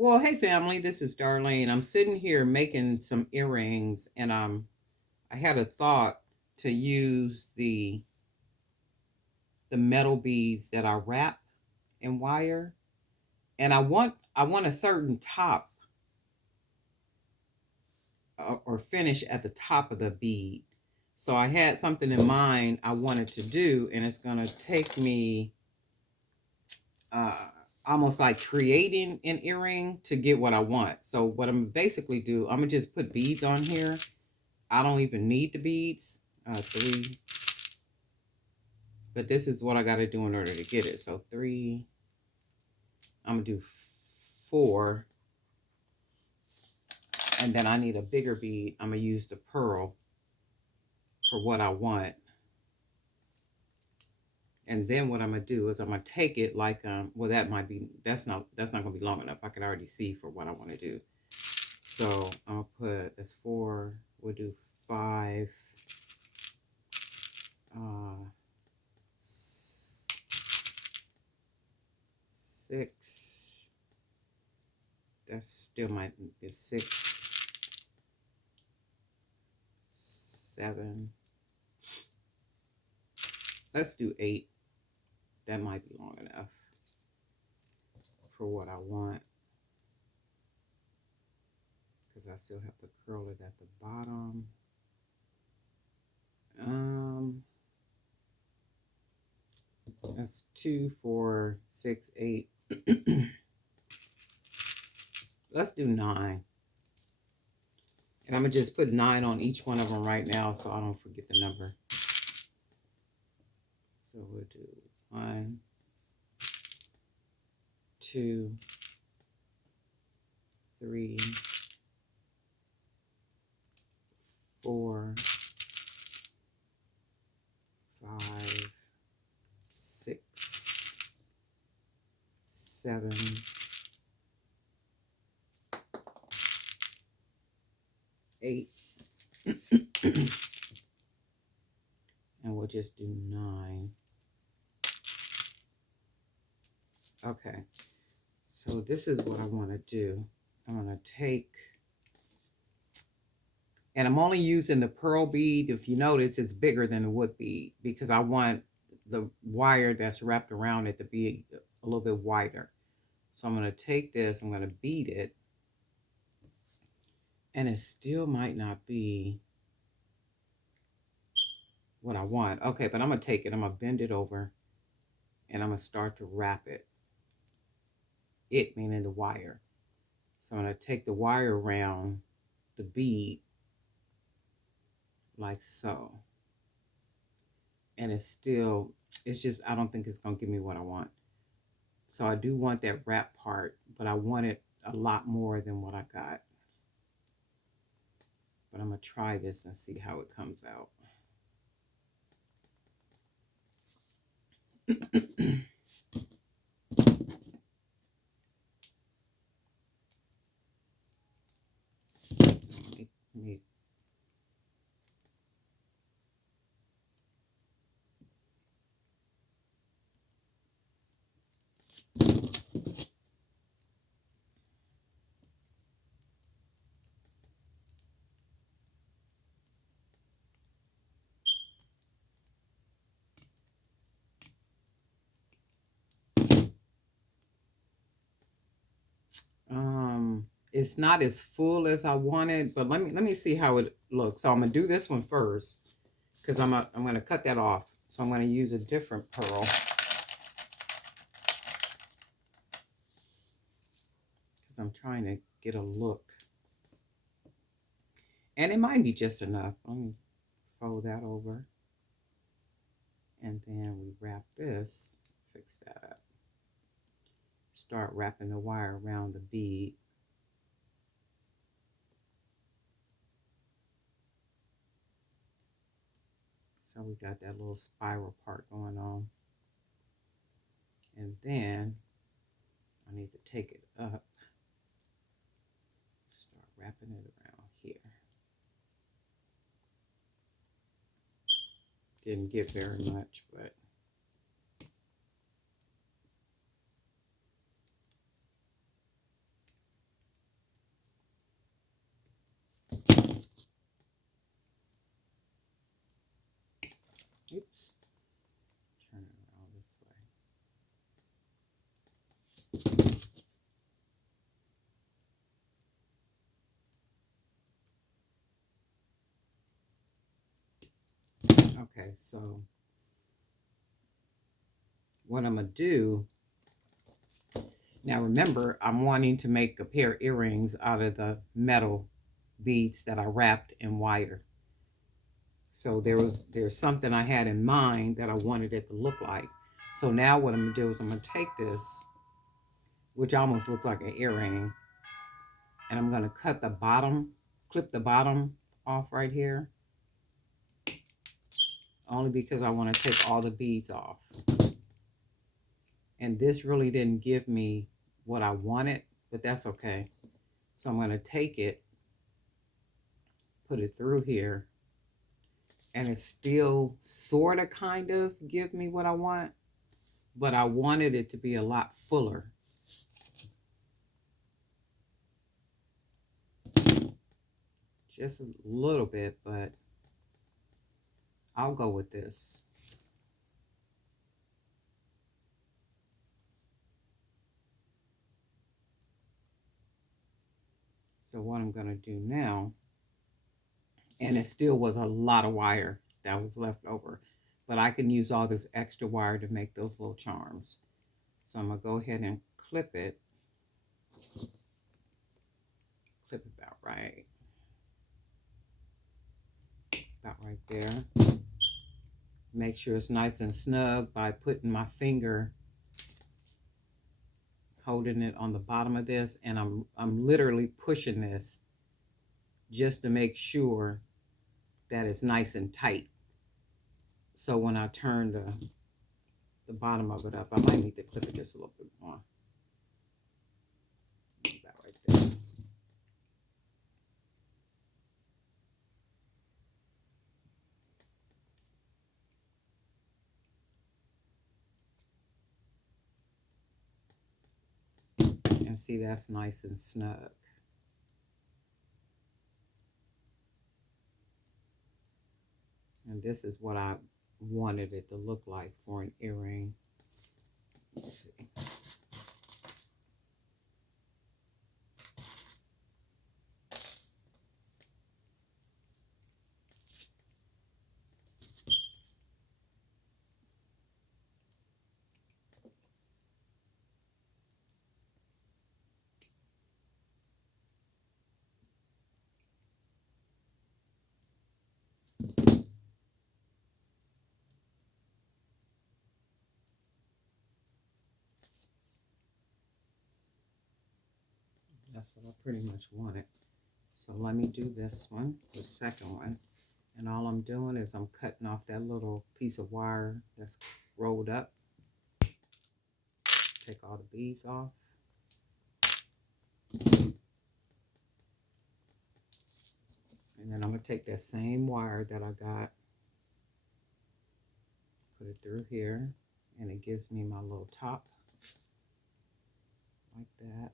Well, hey family, this is Darlene. I'm sitting here making some earrings, and I had a thought to use the metal beads that I wrap in wire, and I want a certain top or finish at the top of the bead. So I had something in mind I wanted to do, and it's gonna take me uh, almost like creating an earring to get what I want. So what I'm basically do, I'm gonna just put beads on here. I don't even need the beads. Three, but this is what I got to do in order to get it. So three, I'm gonna do four, and then I need a bigger bead. I'm gonna use the pearl for what I want. And then what I'm gonna do is I'm gonna take it like well, that might be, that's not gonna be long enough. I can already see for what I want to do. So I'll put that's four. We'll do five, uh, six. That's still might be six, seven. Let's do eight. That might be long enough for what I want, because I still have to curl it at the bottom. That's 2, 4, 6, 8. Let's do 9. And I'm gonna just put 9 on each one of them right now so I don't forget the number. So we'll do 1, 2, 3, 4, 5, 6, 7, 8. And we'll just do 9. Okay, so this is what I want to do. I'm going to take, and I'm only using the pearl bead. If you notice, it's bigger than the wood bead because I want the wire that's wrapped around it to be a little bit wider. So I'm going to take this, I'm going to bead it, and it still might not be what I want. Okay, but I'm going to take it, I'm going to bend it over, and I'm going to start to wrap it. It meaning the wire. So I'm going to take the wire around the bead like so. And it's just, I don't think it's going to give me what I want. So I do want that wrap part, but I want it a lot more than what I got. But I'm going to try this and see how it comes out. Let me it's not as full as I wanted, but let me see how it looks. So I'm gonna do this one first because I'm gonna cut that off. So I'm gonna use a different pearl because I'm trying to get a look, and it might be just enough. Let me fold that over, and then we wrap this. Fix that up. Start wrapping the wire around the bead. So we got that little spiral part going on. And then I need to take it up, start wrapping it around here. Didn't get very much, but Okay, so what I'm going to do, now remember, I'm wanting to make a pair of earrings out of the metal beads that I wrapped in wire. So there's something I had in mind that I wanted it to look like. So now what I'm going to do is I'm going to take this, which almost looks like an earring, and I'm going to cut the bottom, clip the bottom off right here, only because I want to take all the beads off. And this really didn't give me what I wanted, but that's okay. So I'm going to take it, put it through here, and it still sort of kind of give me what I want, but I wanted it to be a lot fuller. Just a little bit, but I'll go with this. So what I'm going to do now, and it still was a lot of wire that was left over, but I can use all this extra wire to make those little charms. So I'm going to go ahead and clip it. Clip it about right. About right there. Make sure it's nice and snug by putting my finger, holding it on the bottom of this, and I'm literally pushing this just to make sure that it's nice and tight. So when I turn the bottom of it up, I might need to clip it just a little bit more. About right there. And see, that's nice and snug. And this is what I wanted it to look like for an earring. Let's see. That's what I pretty much wanted. So let me do this one, the second one. And all I'm doing is I'm cutting off that little piece of wire that's rolled up. Take all the beads off. And then I'm going to take that same wire that I got, put it through here, and it gives me my little top, like that.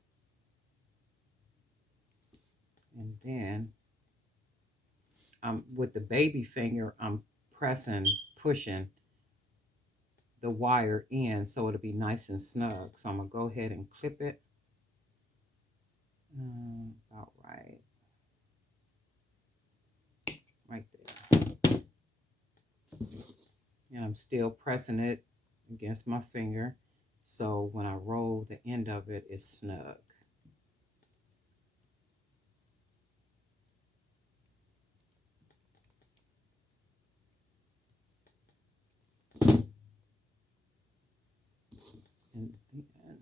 And then with the baby finger, I'm pushing the wire in so it'll be nice and snug. So I'm going to go ahead and clip it about right. Right there. And I'm still pressing it against my finger, so when I roll, the end of it is snug. And then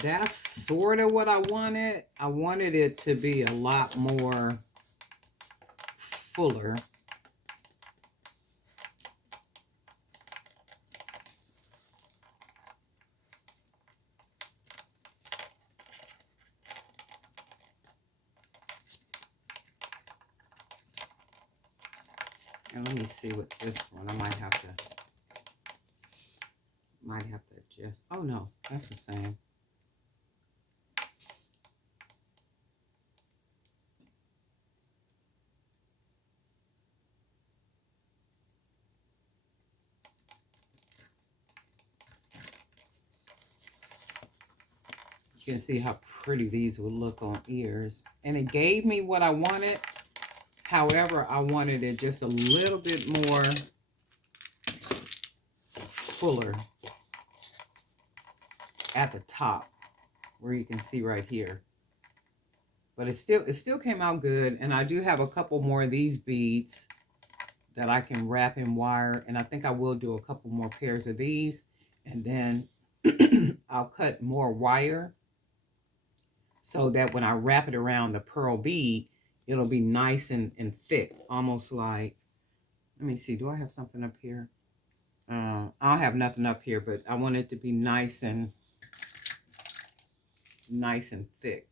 that's sort of what I wanted. I wanted it to be a lot more fuller. And let me see what this one, I might have to adjust. Oh no, that's the same. You can see how pretty these would look on ears. And it gave me what I wanted. However, I wanted it just a little bit more fuller at the top, where you can see right here. But it still came out good. And I do have a couple more of these beads that I can wrap in wire. And I think I will do a couple more pairs of these. And then I'll cut more wire so that when I wrap it around the pearl bead, it'll be nice and thick, almost like, let me see, do I have something up here? I'll have nothing up here, but I want it to be nice and thick.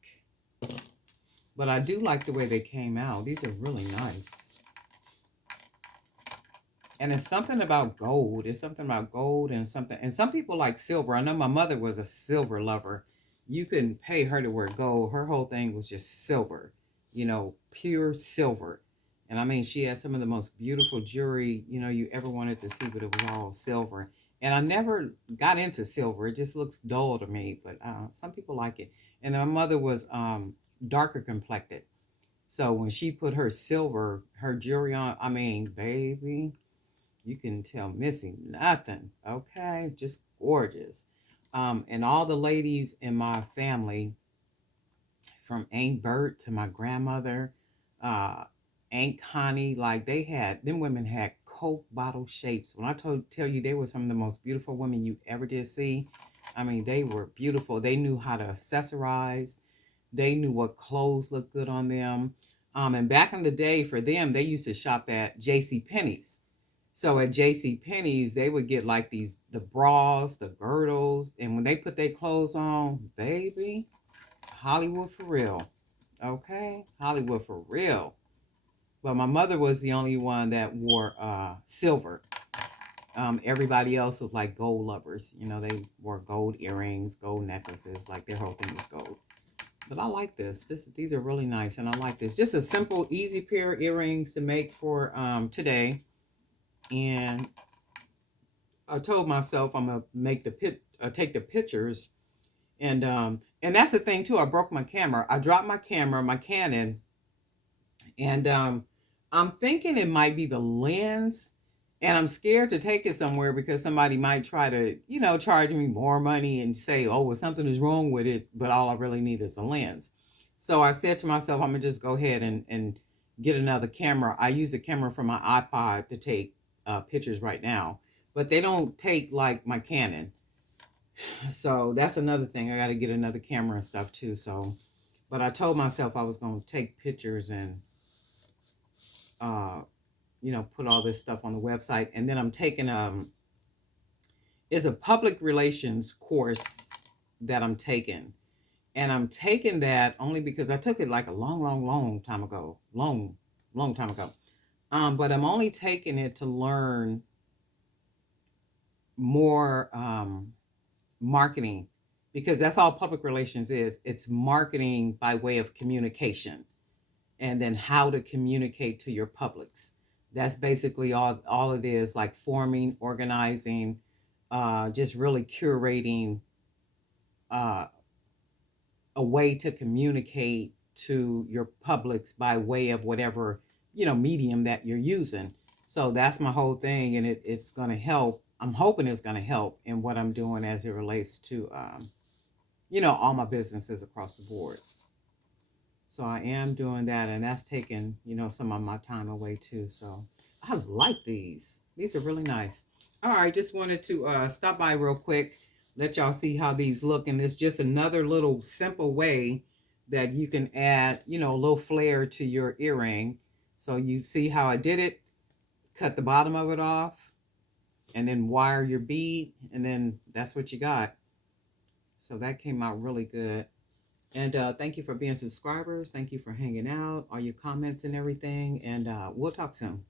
But I do like the way they came out. These are really nice. And it's something about gold. It's something about gold and something. And some people like silver. I know my mother was a silver lover. You couldn't pay her to wear gold. Her whole thing was just silver, you know, pure silver. And I mean, she had some of the most beautiful jewelry, you know, you ever wanted to see, but it was all silver. And I never got into silver. It just looks dull to me, but some people like it. And my mother was darker complected. So when she put her silver, her jewelry on, I mean, baby, you can tell missing nothing. Okay, just gorgeous. And all the ladies in my family, from Aunt Bert to my grandmother, Aunt Connie, like them women had Coke bottle shapes. When I tell you they were some of the most beautiful women you ever did see, I mean, they were beautiful. They knew how to accessorize. They knew what clothes looked good on them. And back in the day for them, they used to shop at J.C. Penney's. So at J.C. Penney's, they would get like the bras, the girdles, and when they put their clothes on, baby, Hollywood for real. Okay? Hollywood for real. But my mother was the only one that wore silver. Everybody else was like gold lovers. You know, they wore gold earrings, gold necklaces, like their whole thing was gold. But I like this. These are really nice, and I like this. Just a simple, easy pair of earrings to make for today. And I told myself I'm gonna take the pictures, and that's the thing too. I broke my camera. I dropped my camera, my Canon, and I'm thinking it might be the lens, and I'm scared to take it somewhere because somebody might try to, you know, charge me more money and say, oh, well, something is wrong with it, but all I really need is a lens. So I said to myself, I'm gonna just go ahead and get another camera. I use a camera from my iPod to take pictures right now, but they don't take like my Canon. So that's another thing. I got to get another camera and stuff too. So, but I told myself I was going to take pictures and, you know, put all this stuff on the website. And then I'm taking is a public relations course that I'm taking. And I'm taking that only because I took it like a long time ago. Long time ago. But I'm only taking it to learn more marketing, because that's all public relations is. It's marketing by way of communication, and then how to communicate to your publics. That's basically all it is, like forming, organizing, just really curating a way to communicate to your publics by way of whatever, you know, medium that you're using. So that's my whole thing, and it's going to help. I'm hoping it's going to help in what I'm doing as it relates to you know, all my businesses across the board. So I am doing that, and that's taking, you know, some of my time away too. So I like these. These are really nice. All right, just wanted to stop by real quick, let y'all see how these look. And it's just another little simple way that you can add, you know, a little flair to your earring. So you see how I did it. Cut the bottom of it off, and then wire your bead, and then that's what you got. So that came out really good. And thank you for being subscribers. Thank you for hanging out, all your comments and everything. And we'll talk soon.